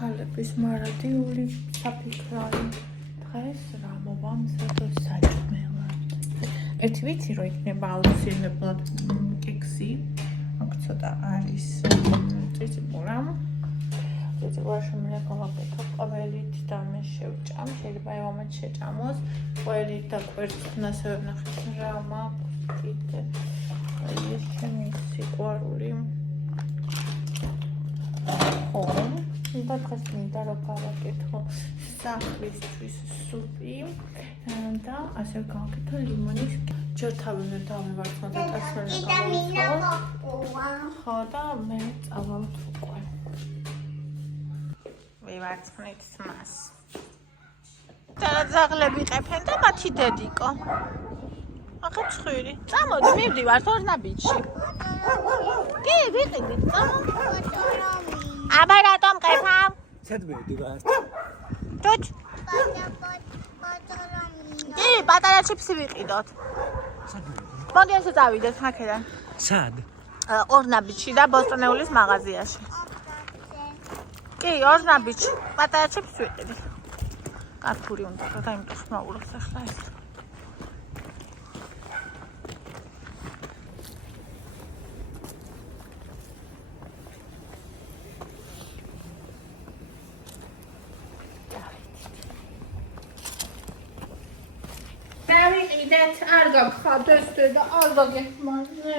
ახალების მარადიული საფიქრარი. დღეს რა მოვამზადო საჭმელად. ერთი ვიცი რომ იქნება აუცილებლად კექსი. აქ ცოტა არის წიწიბურა. წიწიბურა შემიძლია გავაკეთო ყველით და მე შევჭამ. შეიძლება ევამაც შეჭამოს. ყველით და კვერცხნას ვევნახეთ რა მაქვს კიდე. ეს ჩემი სიყვარული. ხო, და დღეს მინდა რომ გავაკეთო სახლისთვის სუპი და ასე გავაკეთო ლიმონის ჯერთავი მე დავივარცხო და ტაცმენა გავაკეთო. ხო და მე წავალთ უკვე. ვივარცხნით მას. ძალები ყეფენ და მათი დედიკო. ახლა ცხვირი. წამოდი, მივდივართ ორნაბიჯში. კი, ვიყიდით, წამო. აბა რატომ ყეფავ? სადმე ვდივართ? ჯოჯ. კი, პატარა ჩიფსი ვიყიდოთ. სადმე? მოდი ასე წავიდეთ აქედან. სად? ორნაბიჯში და ბოსტონეულის მაღაზიაში. კი, ორნაბიჯში. პატარა ჩიფსი ვიყიდით. კაფური უნდა და იმიტომ ხმაურობს ახლა ეს. დავიყიდეთ, არ გაგხავთ ეს და არ გაგეხმარნე.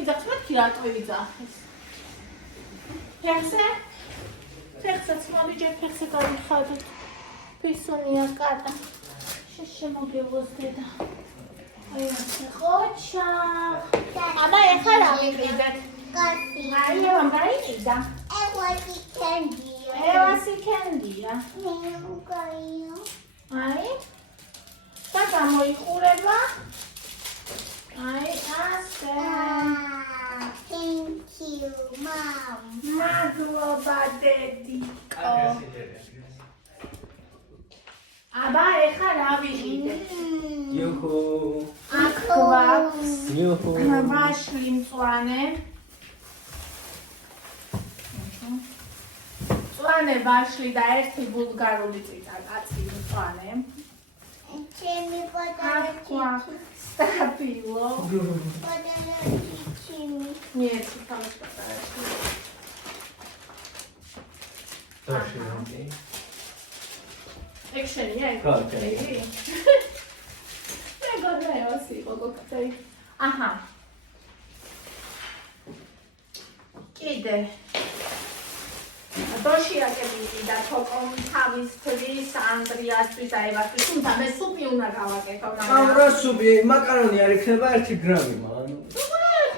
იძახს მეთქი რატო იძახის? ფეხზე? ფეხზეც მოდი ჯერ ფეხზე გავიხადოთ. ფისუნია კატა. შემოგევლოს დედა. აი ასე ხოჩა. აბა ეხლა რა ვიყიდეთ? კაფე. აი ამ გაიყიდა. ევასი კენდია. აი. და გამოიყურება. აი ასე. Thank you, Mom. მადლობა დედიკო. აბა ეხლა რა ვიყიდეთ? იუჰუ. აქ გვაქვს იუჰუ. ვაშლი მწვანე. მწვანე ვაშლი და ერთი ბულგარული წიწა კაცი მწვანე. ჩემი აქ პატარა გვაქვს სტაფილო. ჩიმი. მიერთი თავის პატარაში. დაშენდი. ექშენია ეს კოქტეილი. მე გონიოსი კოქტეილი. აჰა. კიდე დოშიაკები და თოკომ თავისთვის ანდრიასთვის აევასთვის თუმცა მე სუპი უნდა გავაკეთო ამ რა სუპი, მაკარონი არ იქნება 1 გრამი მან.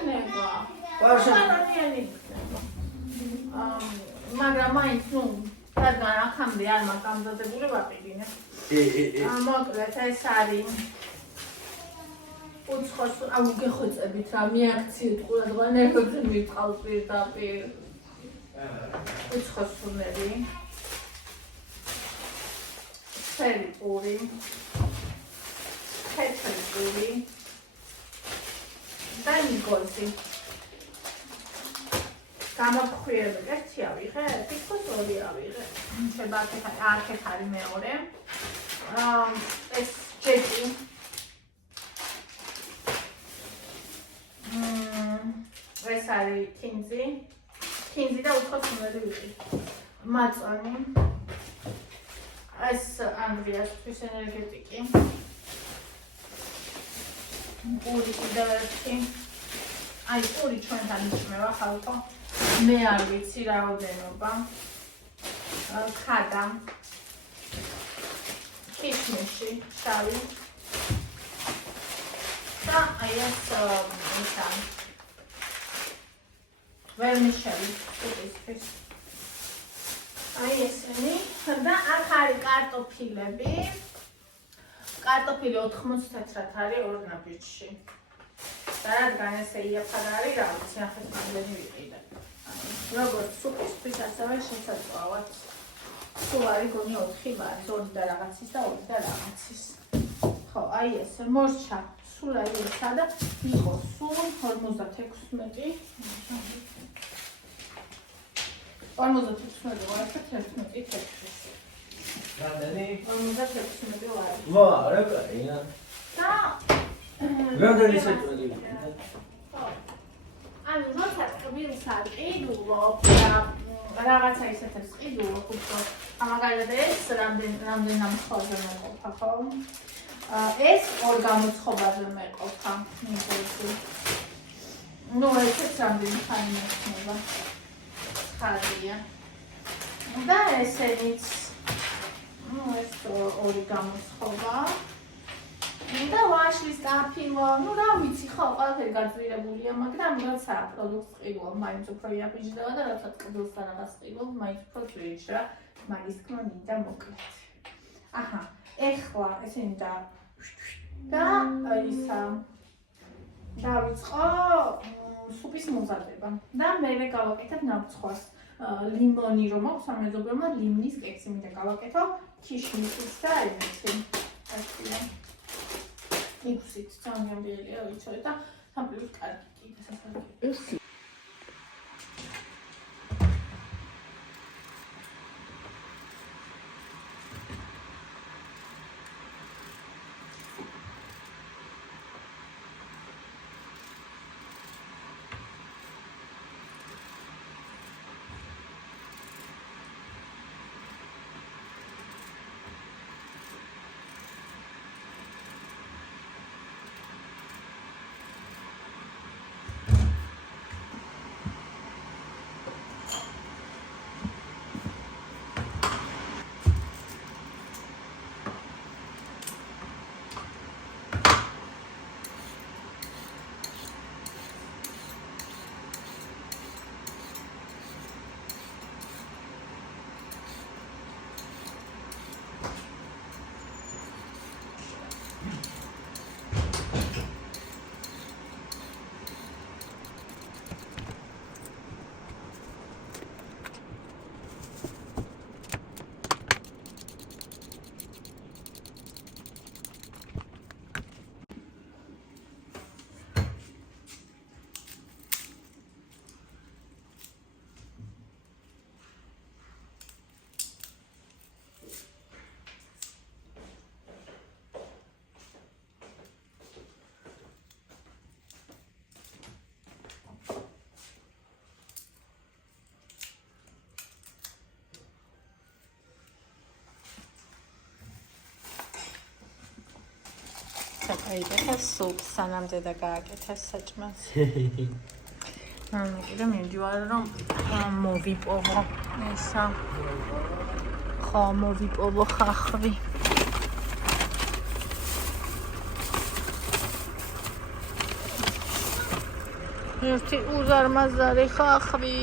იქნება. ვარშა. მაგრამ მაინც ნუ რადგან ახამდე არ მაქვს ამზადებული ვაყიდინე. მოკლედ ეს არის უცხოს აუ გეხოცებით რა მიაქციეთ ყურადღება ნერვებზე მივყავს პირდაპირ. უცხოს სუნები. ცელი პური. თეთრი პური. და ნიკოლსი. გამოფხვიებული ერთი ავიღე, თითქოს 2 ავიღე. შეიძლება აქეთ არის მეორე. ეს ჯეკი. ეს არის კინზი. კინზი და უცხოს სუნები ვიყიდ. მაწონი. ეს ანგრიასთვის ენერგეტიკი. პური კიდევ ერთი. აი პური ჩვენთან იჭმევა ხალხო. მე არ ვიცი რაოდენობა. ხადა. კიშმიში, შავი. და აი ეს ისა. ვერმიშელი სუპისთვის. აი ესენი და აქ არის კარტოფილები. კარტოფილი 94-ად არის ორნაბიჯში. და რადგან ესე იაფად არის, რა ვიცი, ახლა მაგდენი ვიყიდე. როგორც სუპისთვის, ასევე შესაძლოა. სულ არის გონი 4 ბარი, 2 და რაღაცის და 2 და რაღაცის. ხო, აი ესე, მორჩა სულ აი ესა და იყო სულ 56. 56 ვარ და 11 თეთრი. რამდენი? 56 ვარ. ვა, რა კაია. და რამდენი საჭმელი? ანუ როცა ტკბილს არყიდულობ და რაღაცა ისეთებს ყიდულობ უფრო მაგალითად ეს რამდენ ამხოლზე მეყოფა ხო? ეს ორ გამოცხობაზე მეყოფა მიზეზი. ნუ ესეც რამდენი ხანი მექნება. ხარია. და ესენიც ნუ ეს ორი გამოცხობა. და ვაშლის დაფილვა, ნუ რა ვიცი ხო, ყველაფერი გაძვირებულია, მაგრამ რაცა პროდუქტს ყიდულობ, მაინც უფრო იაფიჯდება და რაცა ყიდულს და რაღაც ყიდულობ, მაინც უფრო ძვირიჭრა, მაგის თქმა მინდა მოკლედ. აჰა, ეხლა ესენი და ისა დავიწყო სუპის მომზადება და მე გავაკეთებ ნამცხვარს. ლიმონი რომ აქვს, სამეზობლომა ლიმნის კექსი მინდა გავაკეთო, ქიშმიშიც და ემეთი. ასია. იქცით ძალიან ბევრია ვიცოდი და სამპლუს კარგი კიდე სასარგებლო. გაიგეთა სუპს სანამდე და გააკეთა საჭმელს. კიდე მივდივარ რომ მოვიპოვო ესა. ხო, მოვიპოვო ხახვი. ერთი უზარმაზარი ხახვი.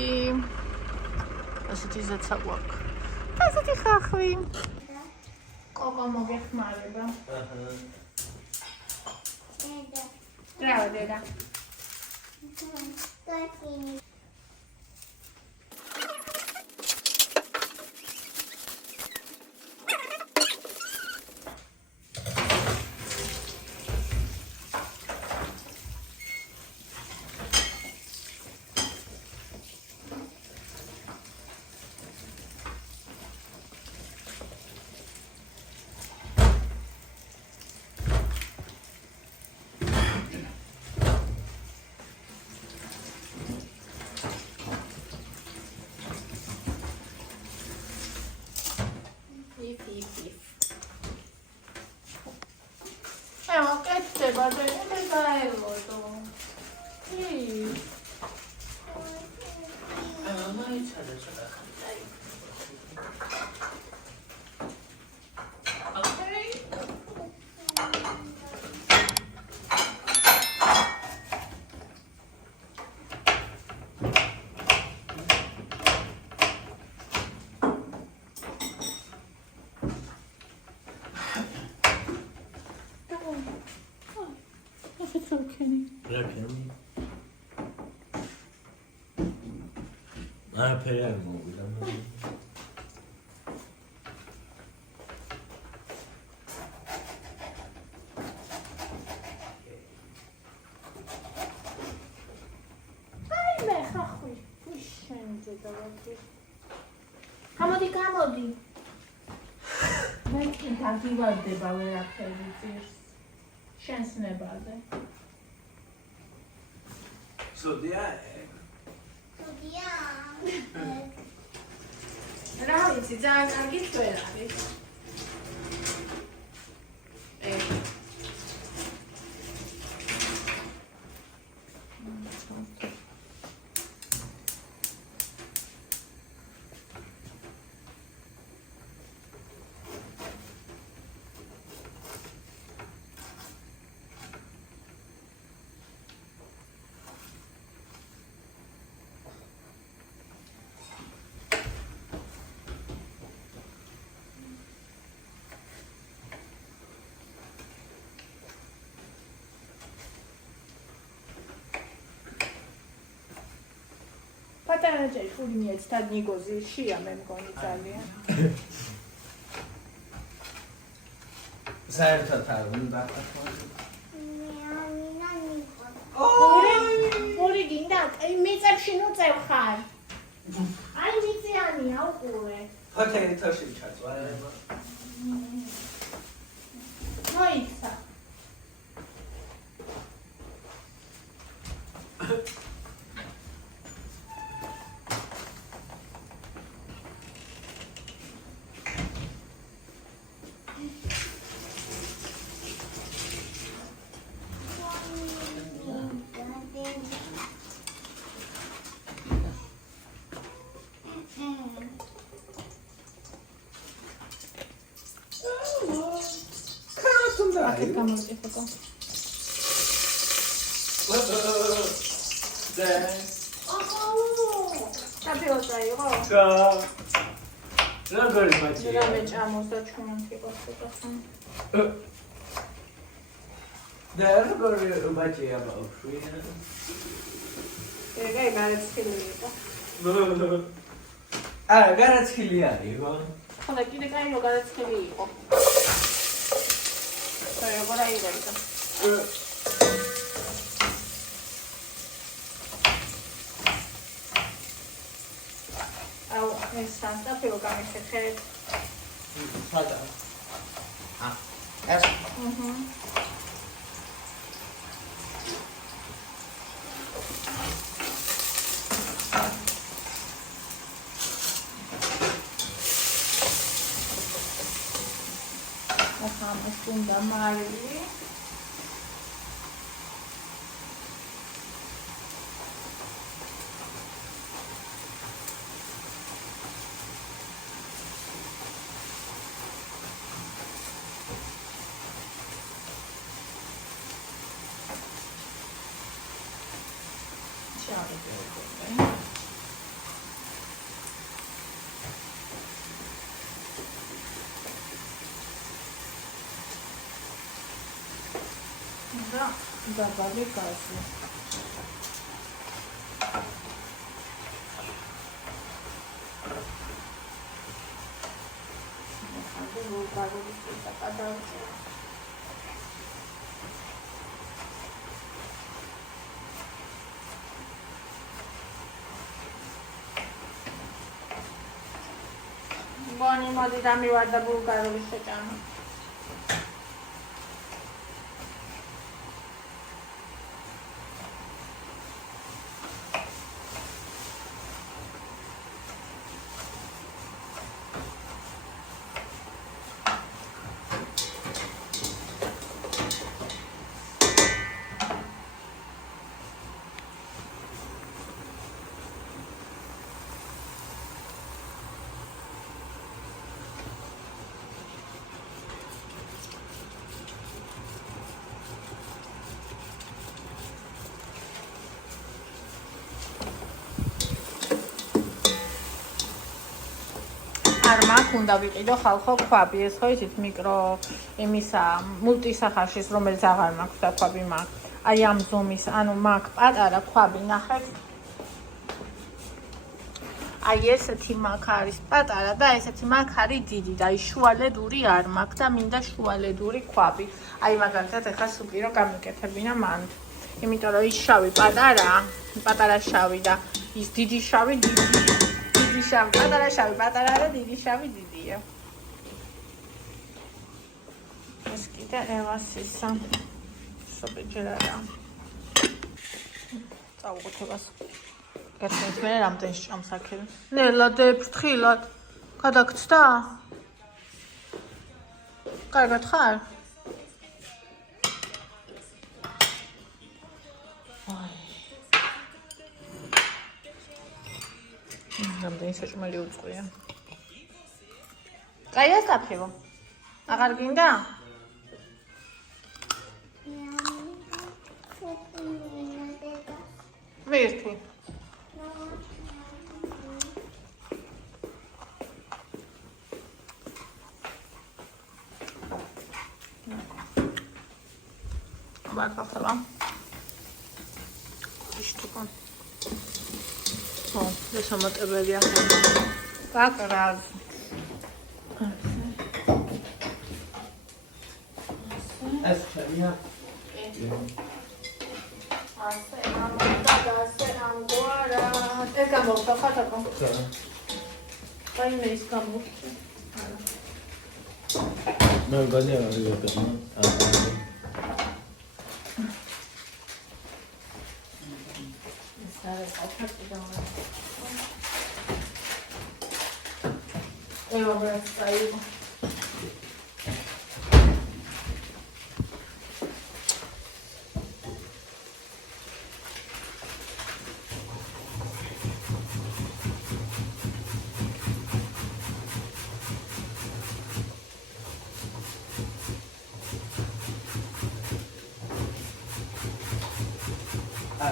ასეთი ზეცა გვაქვს. ასეთი ხახვი. კოკო მოგეხმარება. Bravo, Deda. But I ზედავათი. გამოდი. მე კი დაგივარდება ვერაფერი ძირს. შენს ნებაზე. სოდია. რა ვიცი, ძალიან კარგი თქვენ არის. პატარა ჯეშური მიეცდა ნიგოზიშია მე მგონი ძალიან. საერთოდ არ უნდა. ორი გინდა, მიწებში ნუ წევხარ. აი მიწიანია უყურე. ფოთელი თოში ჩაწვარება. მოიქცა. გამოიწე ფოტო. კაფეოცა იყო? როგორი ბაჭია? რამე ჭამოს და ჩვენ იყო ფოტოსან. და როგორი ბაჭია ბავშვი? ეგ გარეცხილი იყო. გარაცხილი არის, ხო? ხოდა კიდე კაი გარეცხილი იყო. როგორ აიღებდა? აუ, ეს სანტაფეო გამიხეთე. სადა. ეს. Vamos fundar Marley. Добавлю газу. Bani moodi damivard da bulgarovi შეჭამა. Armak უნდა ვიყიდო ხალხო ქვაბი, ეს ხო ისიც მიკრო იმისა მულტისახარშის, რომელიც აღარ მაქვს და ქვაბი მაქვს. აი ამ ზომის, ანუ მაქვს პატარა ქვაბი, ნახეთ. აი ესეთი მაქვს არის პატარა და ესეთი მაქვს არის დიდი და აი შუალედური არ მაქვს და მინდა შუალედური ქვაბი. აი მაგალითად ეხლა სუპირო გამიკეთებინა მან. იმიტომ რომ ის შავი პატარა შავი და ის დიდი შავი დიდი დიდი შავი, პატარა და დიდი შავი დიდია. ეს კიდე ევასისა. სოფიჯერ არა. წავუყუთებას. გასცემთ მე რამდენი ჭამს აქედან. ნელა დეფრთხილად. გადაგცდა? კარგად ხარ? რამდენი საჭმელი უწყია. კაია საფხევო. აღარ გინდა? ვერთი. ბაკალავა. იშტუკა. ეს ამატებელია. ბაკრაზ. ეს ხარია. ასე ამოდა და ასე ამგვარა. ეს გამოვხდა ხათაკო. საიმე ის გამოვხდა. მე ვგაზია რიგაკა. Evo vrsta ivo.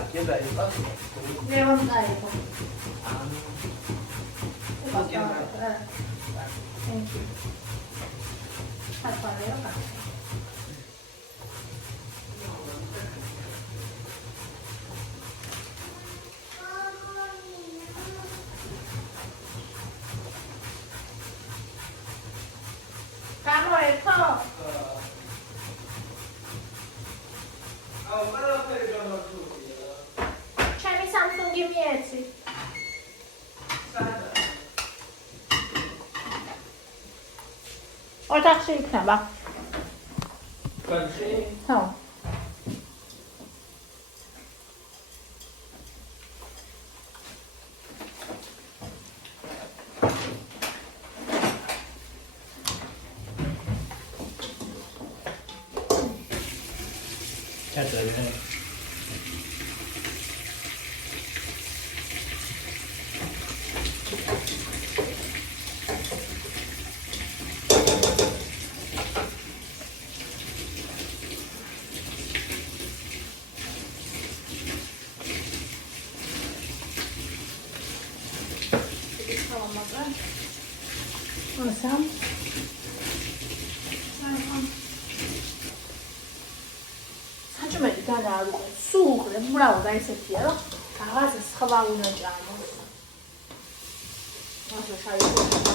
Gdzie daje pas? Nie mam daję to. Thank you. That's why I love it. C'è mi Samsung miezi. ოთახში იქნება. კაცი? ხო. ჩატარე. Awesome. საჭმელი განაარუყე, სულ უყრებ, მრავალ და ისეთია, რომ რაღაცა სხვა უნდა ჭამოს. ასე შეიძლება.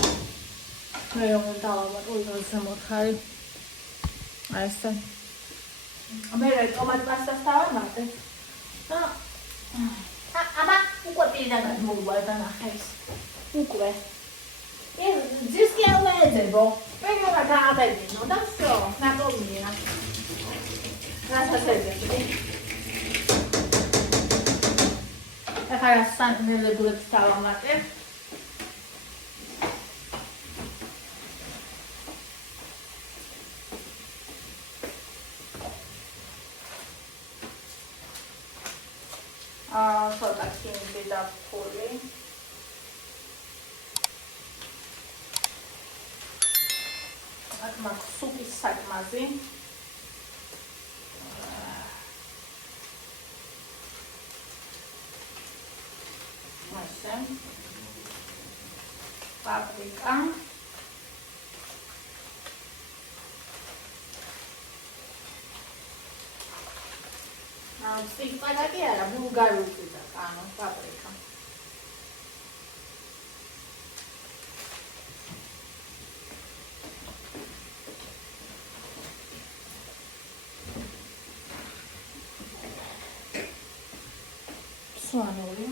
მე რომ დავამატო იმაზე მოხარი. აი ესე. მე ტომატ პასტას დავამატე. აბა, უკვე პირიდან მოუვარდა ნახეს. უკვე. Здесь я лезебо. Прямо гадаем, да всё, напомнила. Красавица. Ახლა სანელებულებს დავამატებ. ცოტა ქიმიი და ფული. აქ მაქვს სუპის საკმაზი. ასე. პაპრიკა. სპაგეტი არა, ბულგარული პიცა, ანუ პაპრიკა. სვანური.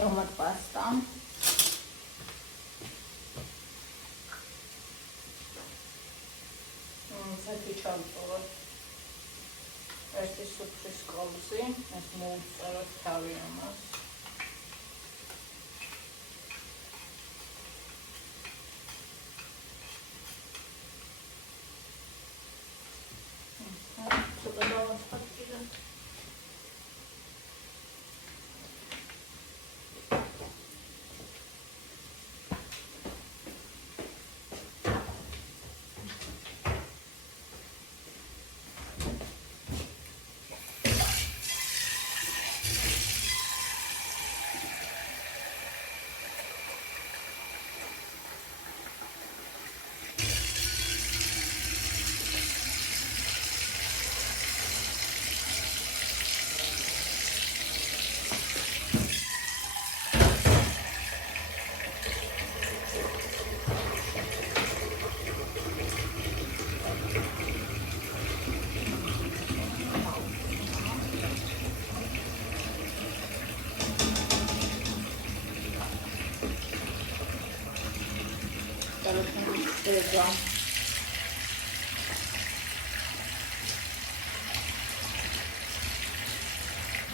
ტომატ პასტა. საერთოდ ჩავწეროთ ერთი სუფრის კოლზი, ეს მოუწეროთ თავი ამას. ცოტა დავაწყოთ კიდე.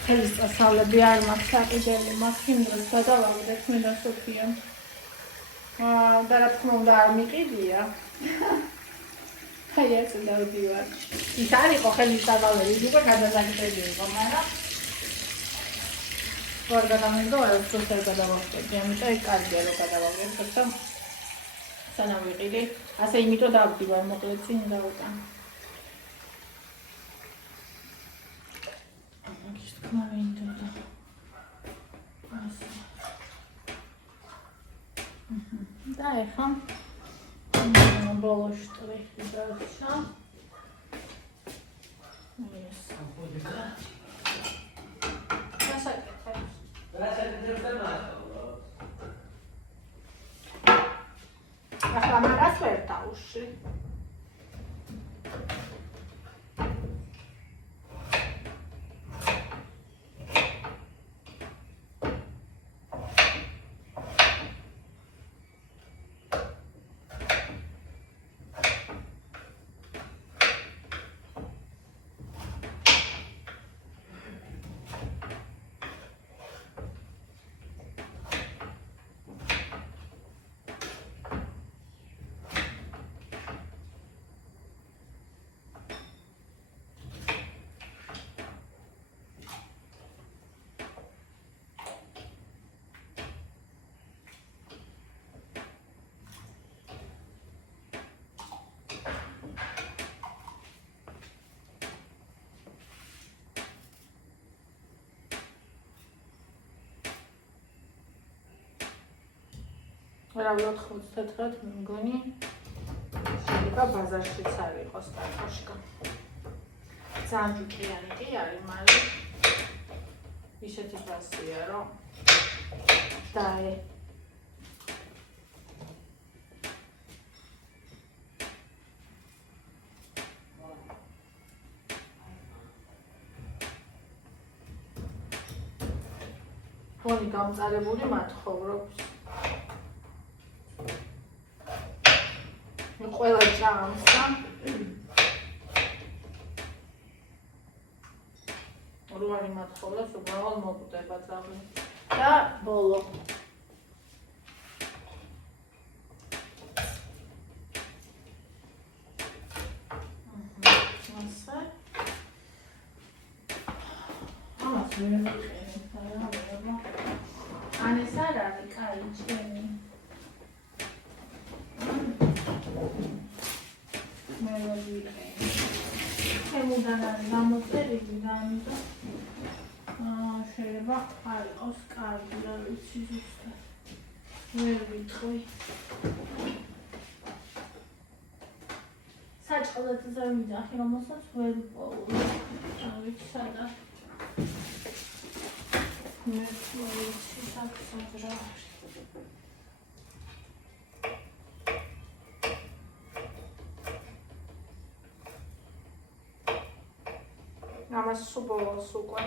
ხელის წასავლები არ მაქვს საყიდელი, მაქვს იმ დროს გადავაგდეთ მე და სოფია. და რა თქმა უნდა არ მიყიდია. აი ესე დავდივარ. ის არ იყო ხელის წასავლები, უკვე გადასაკეთებელი იყო, მაგრამ ვარ გადამედგა, არ ვიცი რა გადავაგდეთ. ამიტომ იქ კარგია რომ გადავაგდეთ, თორსა სანამ ვიყიდი, ასე იმიტომ დავდივარ, მოკლედ წინ დავუტან. Momento da ეხა ბოლოს შტრიხი დავშა. ეს ახლა მაგას ვერ დავუშვი. რა 94 მგონი შეიძლება ბაზარშიც არ იყოს კარტოშკა. ძალიან ჯუჭიანი კი არის, მაგრამ ისეთი ფასია, რომ დაე ფონი გამწარებული მათხოვრობს. ყველა ჭამსა. ორი მათხოვლებს უბრალოდ მოკვდება ძაღლი. და ბოლო. ასე. ამას ვერ ვიყენებ, არა. ან ეს არ არის კაი ჩემი. ჩემუდან არის გამოწერილი და ამიტომ შეიძლება არ იყოს კარგი, რა ვიცი ზუსტად. ვერ ვიტყვი. საჭყელად ზევიძახი, რომელსაც ვერ ვიპოვე. არ ვიცი სადა. მე ვიცი საქმე რა არის. ამას სუბოლოს უკვე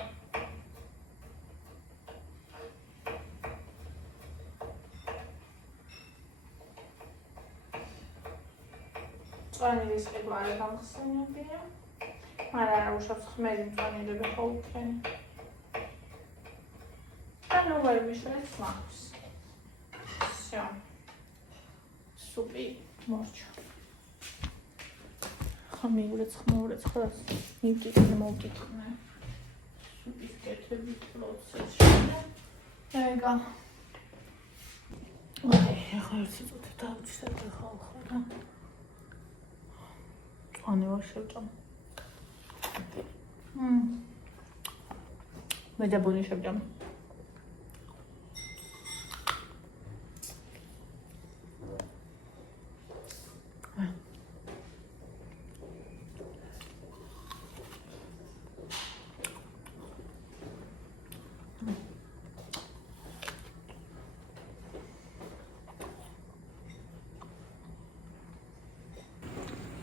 მწვანე რისკები არ გამხსენებია. მაგრამ არა უშავს ხმელი მწვანეები ხო უქენი. და ნუ ვერ მიშლებს მაქვს. Всё. Სუპი მორჩა. ხამიურეც ხოლმე მოვკითხნე. სუპის კეთების პროცესში. ეგა. ახლა ერთი წუთი დავჭირდა ხალხო და წვანევა შევჭამ. მე დაბუნი შევჭამ.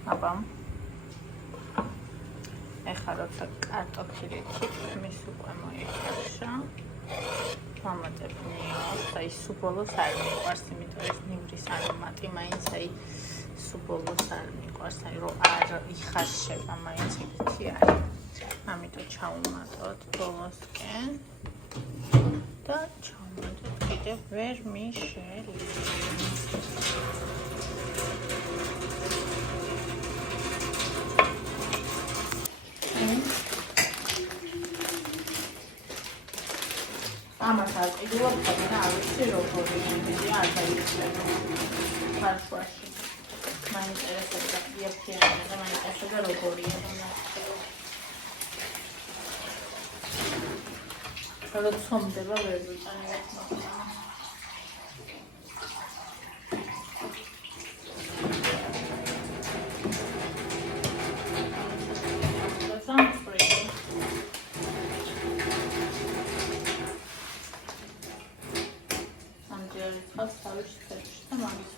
აბა ეხლა როცა კარტოფილი თითქმის უკვე მოიქარშა ვამატებ ნიოს და ის სუბოლოს არ მიყვარს იმიტომ ეს ნივრის არომატი მაინც აი სუბოლოს არ მიყვარს აი რომ არ იხარშება მაინც იცი არის ამიტომ ჩავუმატოთ ბოლოსკენ და ჩავუმატოთ კიდევ ვერმიშელი ამას არ ყიდულობ და არ ვიცი როგორი იმედი არ დაიწყება ხარშვაში მაინტერესებდა იაფიანა და მაინტერესებდა როგორია და რა ცომდება ვერ ვიტანებ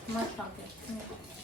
მაგრამ I'll